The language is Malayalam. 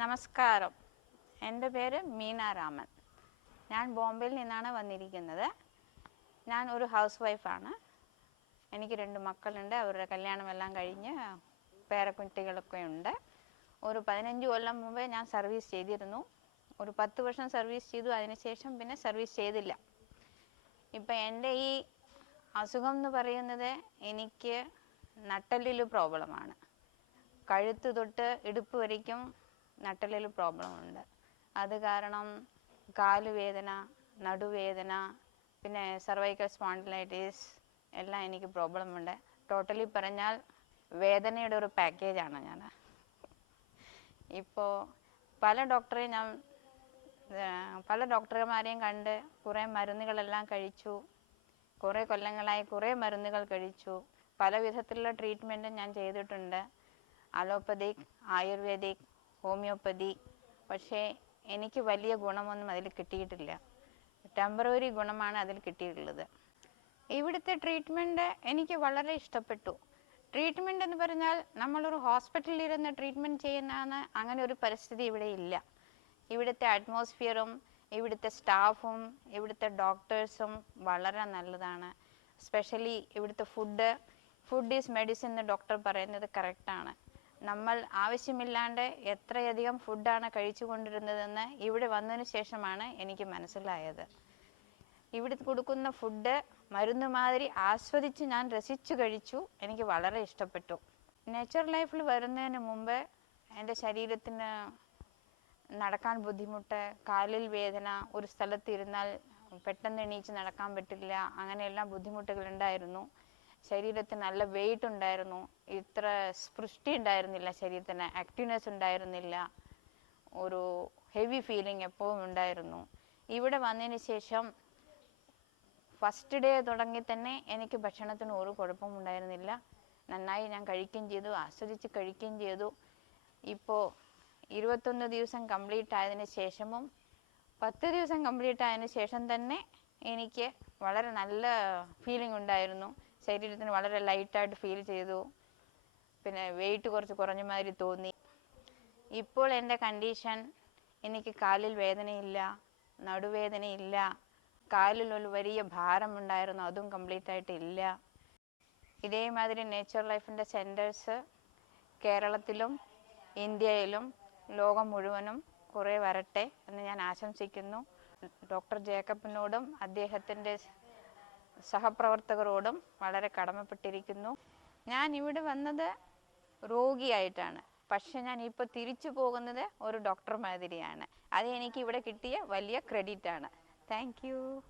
നമസ്കാരം. എന്റെ പേര് മീനാരാമൻ ഞാൻ ബോംബെയിൽ നിന്നാണ് വന്നിരിക്കുന്നത്. ഞാൻ ഒരു ഹൗസ് വൈഫാണ് എനിക്ക് രണ്ട് മക്കളുണ്ട്. അവരുടെ കല്യാണമെല്ലാം കഴിഞ്ഞ് പേരക്കുട്ടികളൊക്കെ ഉണ്ട്. ഒരു പതിനഞ്ച് കൊല്ലം മുമ്പേ ഞാൻ സർവീസ് ചെയ്തിരുന്നു. ഒരു പത്ത് വർഷം സർവീസ് ചെയ്തു. അതിനുശേഷം പിന്നെ സർവീസ് ചെയ്തില്ല. ഇപ്പം എന്റെ ഈ അസുഖം എന്ന് പറയുന്നത് എനിക്ക് നട്ടലിൽ പ്രോബ്ലമാണ് കഴുത്ത് തൊട്ട് ഇടുപ്പ് വരയ്ക്കും നട്ടലിൽ പ്രോബ്ലം ഉണ്ട്. അത് കാരണം കാലുവേദന നടുവേദന പിന്നെ സർവൈക്കൽ സ്പോണ്ടിലൈറ്റിസ് എല്ലാം എനിക്ക് പ്രോബ്ലം ഉണ്ട്. ടോട്ടലി പറഞ്ഞാൽ വേദനയുടെ ഒരു പാക്കേജാണ് ഞാൻ. ഇപ്പോൾ പല ഡോക്ടറെ ഞാൻ പല ഡോക്ടർമാരെയും കണ്ട് കുറേ മരുന്നുകളെല്ലാം കഴിച്ചു. കുറേ കൊല്ലങ്ങളായി കുറേ മരുന്നുകൾ കഴിച്ചു. പല വിധത്തിലുള്ള ട്രീറ്റ്മെന്റും ഞാൻ ചെയ്തിട്ടുണ്ട്. Allopathic ayurvedic homeopathy. പക്ഷേ എനിക്ക് വലിയ ഗുണമൊന്നും അതിൽ കിട്ടിയിട്ടില്ല. ടെമ്പററി ഗുണമാണ് അതിൽ കിട്ടിയിട്ടുള്ളത്. ഇവിടുത്തെ ട്രീറ്റ്മെന്റ് എനിക്ക് വളരെ ഇഷ്ടപ്പെട്ടു. ട്രീറ്റ്മെന്റ് എന്ന് പറഞ്ഞാൽ നമ്മളൊരു ഹോസ്പിറ്റലിൽ ഇരുന്ന് ട്രീറ്റ്മെന്റ് ചെയ്യുന്നതാണ് അങ്ങനെ ഒരു പരിസ്ഥിതി ഇവിടെ ഇല്ല. ഇവിടുത്തെ അറ്റ്മോസ്ഫിയറും ഇവിടുത്തെ സ്റ്റാഫും ഇവിടുത്തെ ഡോക്ടേഴ്സും വളരെ നല്ലതാണ്. സ്പെഷ്യലി ഇവിടുത്തെ ഫുഡ് ഫുഡ് ഈസ് മെഡിസിൻ എന്ന് ഡോക്ടർ പറയുന്നത് കറക്റ്റാണ്. നമ്മൾ ആവശ്യമില്ലാണ്ട് എത്രയധികം ഫുഡാണ് കഴിച്ചുകൊണ്ടിരുന്നതെന്ന് ഇവിടെ വന്നതിന് ശേഷമാണ് എനിക്ക് മനസ്സിലായത്. ഇവിടെ കൊടുക്കുന്ന ഫുഡ് മരുന്ന് മാതിരി ആസ്വദിച്ച് ഞാൻ രസിച്ചു കഴിച്ചു. എനിക്ക് വളരെ ഇഷ്ടപ്പെട്ടു. നേച്ചർ ലൈഫിൽ വരുന്നതിന് മുമ്പ് എന്റെ ശരീരത്തിന് നടക്കാൻ ബുദ്ധിമുട്ട് കാലിൽ വേദന ഒരു സ്ഥലത്ത് ഇരുന്നാൽ പെട്ടെന്ന് എണീച്ച് നടക്കാൻ പറ്റില്ല അങ്ങനെയെല്ലാം ബുദ്ധിമുട്ടുകൾ ഉണ്ടായിരുന്നു. ശരീരത്തിന് നല്ല വെയിറ്റ് ഉണ്ടായിരുന്നു. ഇത്ര സ്പൃഷ്ടി ഉണ്ടായിരുന്നില്ല ശരീരത്തിന്. ആക്റ്റീവ്നെസ് ഉണ്ടായിരുന്നില്ല. ഒരു ഹെവി ഫീലിംഗ് എപ്പോഴും ഉണ്ടായിരുന്നു. ഇവിടെ വന്നതിന് ശേഷം ഫസ്റ്റ് ഡേ തുടങ്ങി തന്നെ എനിക്ക് ഭക്ഷണത്തിന് ഒരു കുഴപ്പവും ഉണ്ടായിരുന്നില്ല. നന്നായി ഞാൻ കഴിക്കുകയും ചെയ്തു. ആസ്വദിച്ച് കഴിക്കുകയും ചെയ്തു. ഇപ്പോൾ ഇരുപത്തൊന്ന് ദിവസം കംപ്ലീറ്റ് ആയതിനു ശേഷവും പത്ത് ദിവസം കംപ്ലീറ്റ് ആയതിനു ശേഷം തന്നെ എനിക്ക് വളരെ നല്ല ഫീലിംഗ് ഉണ്ടായിരുന്നു. ശരീരത്തിന് വളരെ ലൈറ്റായിട്ട് ഫീൽ ചെയ്തു. പിന്നെ വെയിറ്റ് കുറച്ച് കുറഞ്ഞ മാതിരി തോന്നി. ഇപ്പോൾ എന്റെ കണ്ടീഷൻ എനിക്ക് കാലിൽ വേദനയില്ല നടുവേദനയില്ല കാലിൽ ഒരു വലിയ ഭാരം ഭാരമുണ്ടായിരുന്നു അതും കംപ്ലീറ്റ് ആയിട്ട് ഇല്ല. ഇതേമാതിരി നേച്ചർ ലൈഫിന്റെ സെന്റേഴ്സ് കേരളത്തിലും ഇന്ത്യയിലും ലോകം മുഴുവനും കുറേ വരട്ടെ എന്ന് ഞാൻ ആശംസിക്കുന്നു. ഡോക്ടർ ജേക്കബിനോടും അദ്ദേഹത്തിന്റെ സഹപ്രവർത്തകരോടും വളരെ കടമപ്പെട്ടിരിക്കുന്നു. ഞാൻ ഇവിടെ വന്നത് രോഗിയായിട്ടാണ്. പക്ഷെ ഞാൻ ഇപ്പോൾ തിരിച്ചു പോകുന്നത് ഒരു ഡോക്ടർ മാതിരിയാണ്. അത് എനിക്ക് ഇവിടെ കിട്ടിയ വലിയ ക്രെഡിറ്റ് ആണ് താങ്ക് യു.